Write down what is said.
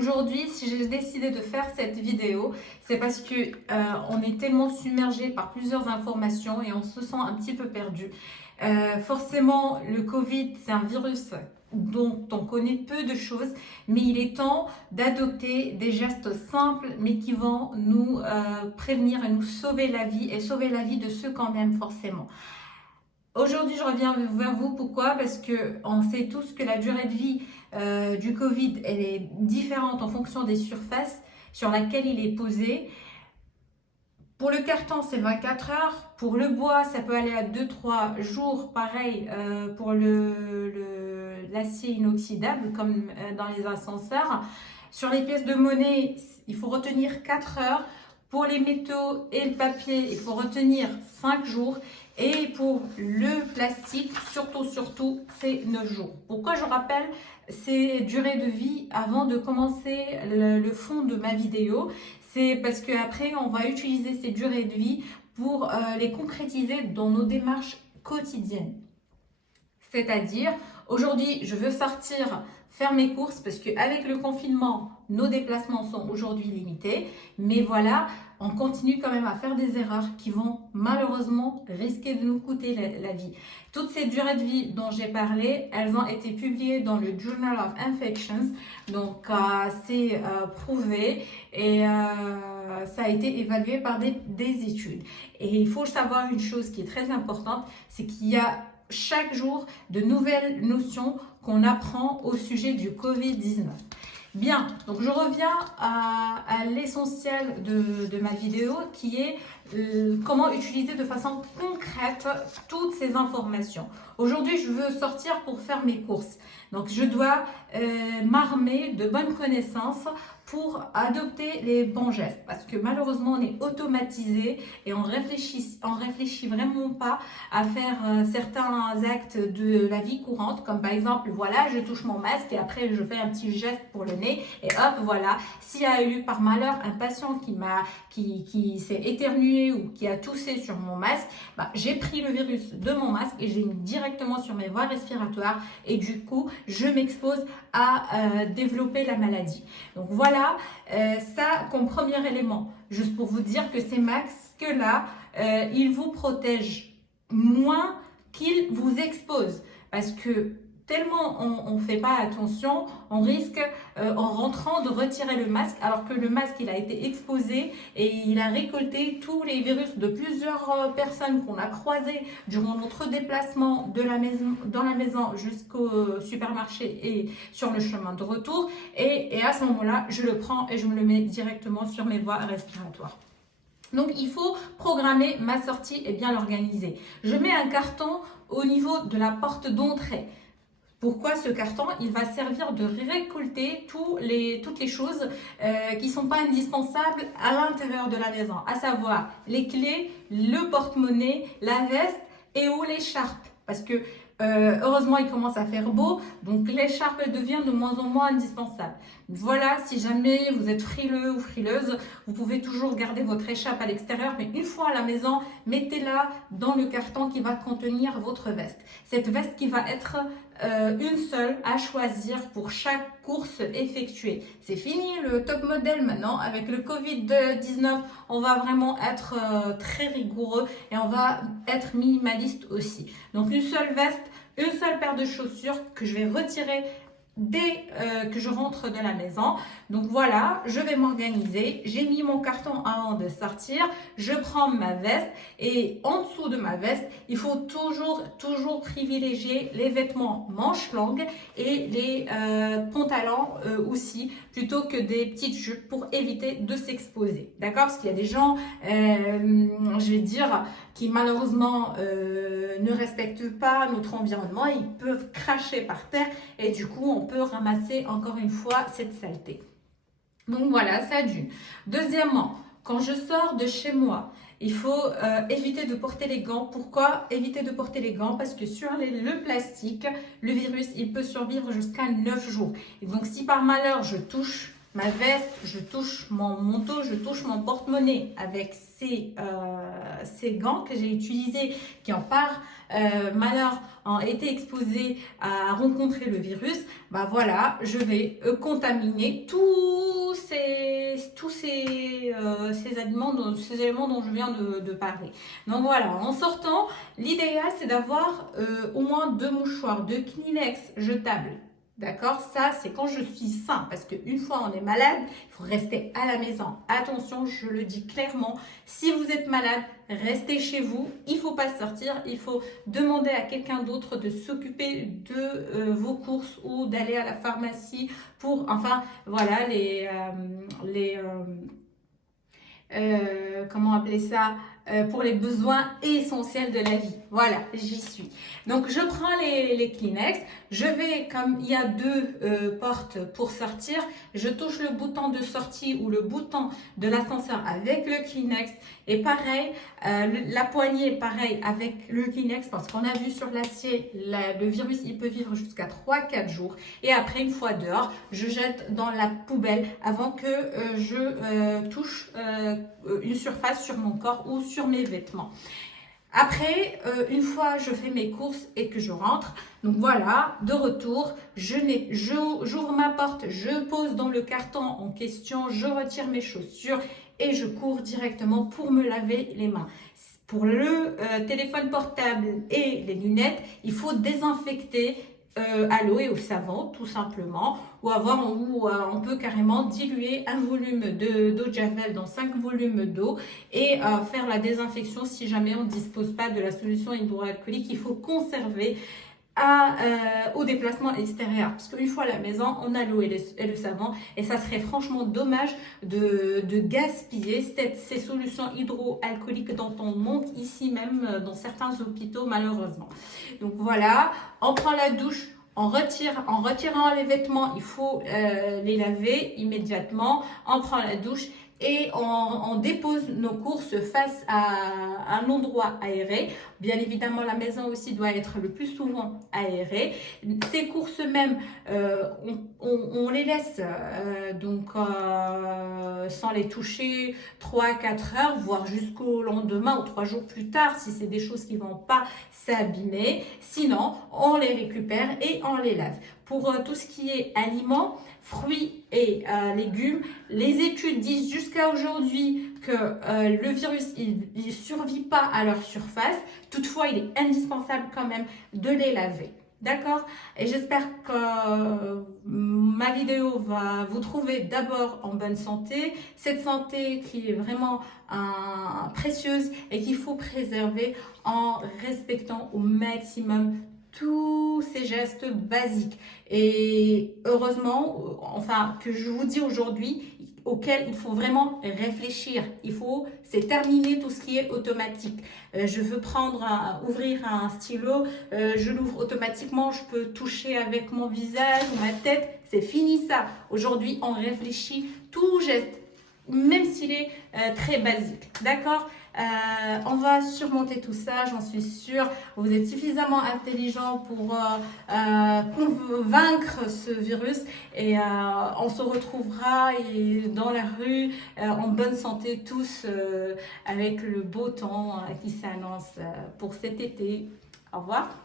aujourd'hui, si j'ai décidé de faire cette vidéo, c'est parce que on est tellement submergé par plusieurs informations et on se sent un petit peu perdu. Forcément, le Covid, c'est un virus dont on connaît peu de choses, mais il est temps d'adopter des gestes simples, mais qui vont nous prévenir et nous sauver la vie et sauver la vie de ceux qu'on aime forcément. Aujourd'hui, je reviens vers vous. Pourquoi? Parce qu'on sait tous que la durée de vie du Covid, elle est différente en fonction des surfaces sur lesquelles il est posé. Pour le carton, c'est 24 heures. Pour le bois, ça peut aller à 2-3 jours. Pareil pour l'acier inoxydable, comme dans les ascenseurs. Sur les pièces de monnaie, il faut retenir 4 heures. Pour les métaux et le papier, il faut retenir 5 jours. Et pour le plastique, surtout, c'est 9 jours. Pourquoi je rappelle ces durées de vie avant de commencer le fond de ma vidéo? C'est parce qu'après, on va utiliser ces durées de vie pour les concrétiser dans nos démarches quotidiennes. C'est-à-dire, aujourd'hui, je veux sortir faire mes courses parce qu'avec le confinement, nos déplacements sont aujourd'hui limités. Mais voilà, on continue quand même à faire des erreurs qui vont malheureusement risquer de nous coûter la vie. Toutes ces durées de vie dont j'ai parlé, elles ont été publiées dans le Journal of Infections. Donc, c'est prouvé et ça a été évalué par des études. Et il faut savoir une chose qui est très importante, c'est qu'il y a chaque jour de nouvelles notions qu'on apprend au sujet du Covid-19. Bien, donc je reviens à l'essentiel de ma vidéo qui est comment utiliser de façon concrète toutes ces informations. Aujourd'hui, je veux sortir pour faire mes courses. Donc, je dois m'armer de bonnes connaissances pour adopter les bons gestes. Parce que malheureusement, on est automatisé et on réfléchit vraiment pas à faire certains actes de la vie courante. Comme par exemple, voilà, je touche mon masque et après, je fais un petit geste pour le nez. Et hop, voilà. S'il y a eu par malheur un patient qui s'est éternué ou qui a toussé sur mon masque, j'ai pris le virus de mon masque et j'ai mis directement sur mes voies respiratoires et du coup, je m'expose à développer la maladie. Donc voilà, ça comme premier élément, juste pour vous dire que ces masques-là, ils vous protègent moins qu'ils vous exposent parce que tellement on ne fait pas attention, on risque en rentrant de retirer le masque alors que le masque il a été exposé et il a récolté tous les virus de plusieurs personnes qu'on a croisées durant notre déplacement dans la maison jusqu'au supermarché et sur le chemin de retour et à ce moment-là, je le prends et je me le mets directement sur mes voies respiratoires. Donc, il faut programmer ma sortie et bien l'organiser. Je mets un carton au niveau de la porte d'entrée. Pourquoi ce carton? Il va servir de récolter toutes les choses qui ne sont pas indispensables à l'intérieur de la maison, à savoir les clés, le porte-monnaie, la veste et ou l'écharpe. Parce que heureusement, il commence à faire beau, donc l'écharpe devient de moins en moins indispensable. Voilà, si jamais vous êtes frileux ou frileuse, vous pouvez toujours garder votre écharpe à l'extérieur, mais une fois à la maison, mettez-la dans le carton qui va contenir votre veste. Cette veste qui va être une seule à choisir pour chaque course effectuée. C'est fini le top modèle maintenant. Avec le Covid-19, on va vraiment être très rigoureux et on va être minimaliste aussi. Donc une seule veste, une seule paire de chaussures que je vais retirer dès que je rentre de la maison. Donc voilà, je vais m'organiser. J'ai mis mon carton avant de sortir. Je prends ma veste et en dessous de ma veste, il faut toujours privilégier les vêtements manches longues et les pantalons aussi, plutôt que des petites jupes pour éviter de s'exposer. D'accord? Parce qu'il y a des gens, je vais dire, qui malheureusement ne respectent pas notre environnement. Ils peuvent cracher par terre et du coup, on peut ramasser encore une fois cette saleté. Donc voilà, ça d'une. Deuxièmement, quand je sors de chez moi, il faut éviter de porter les gants. Pourquoi éviter de porter les gants? Parce que sur le plastique, le virus, il peut survivre jusqu'à 9 jours. Et donc, si par malheur, je touche ma veste, je touche mon manteau, je touche mon porte-monnaie avec ces gants que j'ai utilisés qui ont par malheur ont été exposés à rencontrer le virus, bah voilà, je vais contaminer ces éléments dont je viens de parler. Donc voilà, en sortant, l'idéal c'est d'avoir au moins 2 mouchoirs, 2 Kleenex jetables. D'accord? Ça, c'est quand je suis sain. Parce qu'une fois on est malade, il faut rester à la maison. Attention, je le dis clairement, si vous êtes malade, restez chez vous. Il ne faut pas sortir. Il faut demander à quelqu'un d'autre de s'occuper de vos courses ou d'aller à la pharmacie pour, enfin, voilà, comment appeler ça, pour les besoins essentiels de la vie. Voilà, j'y suis. Donc, je prends les Kleenex. Je vais, comme il y a 2 portes pour sortir, je touche le bouton de sortie ou le bouton de l'ascenseur avec le Kleenex. Et pareil, la poignée, pareil, avec le Kleenex, parce qu'on a vu sur l'acier, le virus, il peut vivre jusqu'à 3-4 jours. Et après, une fois dehors, je jette dans la poubelle avant que je touche une surface sur mon corps ou sur mes vêtements. Après, une fois je fais mes courses et que je rentre, donc voilà, de retour, j'ouvre ma porte, je pose dans le carton en question, je retire mes chaussures et je cours directement pour me laver les mains. Pour le téléphone portable et les lunettes, il faut désinfecter à l'eau et au savon tout simplement, ou on peut carrément diluer un volume d'eau de javel dans 5 volumes d'eau et faire la désinfection si jamais on ne dispose pas de la solution hydroalcoolique. Il faut conserver au déplacement extérieur, parce qu'une fois à la maison on a l'eau et le savon, et ça serait franchement dommage de gaspiller ces solutions hydroalcooliques dont on manque ici même dans certains hôpitaux malheureusement. Donc voilà, on prend la douche, en retirant les vêtements, il faut les laver immédiatement, on prend la douche et on dépose nos courses face à un endroit aéré. Bien évidemment, la maison aussi doit être le plus souvent aérée. Ces courses même, on les laisse sans les toucher 3-4 heures, voire jusqu'au lendemain ou 3 jours plus tard, si c'est des choses qui ne vont pas s'abîmer. Sinon, on les récupère et on les lave. Pour tout ce qui est aliments, fruits et légumes, les études disent jusqu'à aujourd'hui que le virus, il ne survit pas à leur surface. Toutefois, il est indispensable quand même de les laver. D'accord? Et j'espère que ma vidéo va vous trouver d'abord en bonne santé. Cette santé qui est vraiment précieuse et qu'il faut préserver en respectant au maximum tous ces gestes basiques. Et heureusement, enfin, que je vous dis aujourd'hui, auquel il faut vraiment réfléchir. C'est terminer tout ce qui est automatique. Je veux ouvrir un stylo, je l'ouvre automatiquement, je peux toucher avec mon visage ou ma tête. C'est fini ça. Aujourd'hui, on réfléchit tout geste, même s'il est très basique. D'accord? On va surmonter tout ça, j'en suis sûre. Vous êtes suffisamment intelligent pour vaincre ce virus et on se retrouvera dans la rue en bonne santé tous avec le beau temps qui s'annonce pour cet été. Au revoir.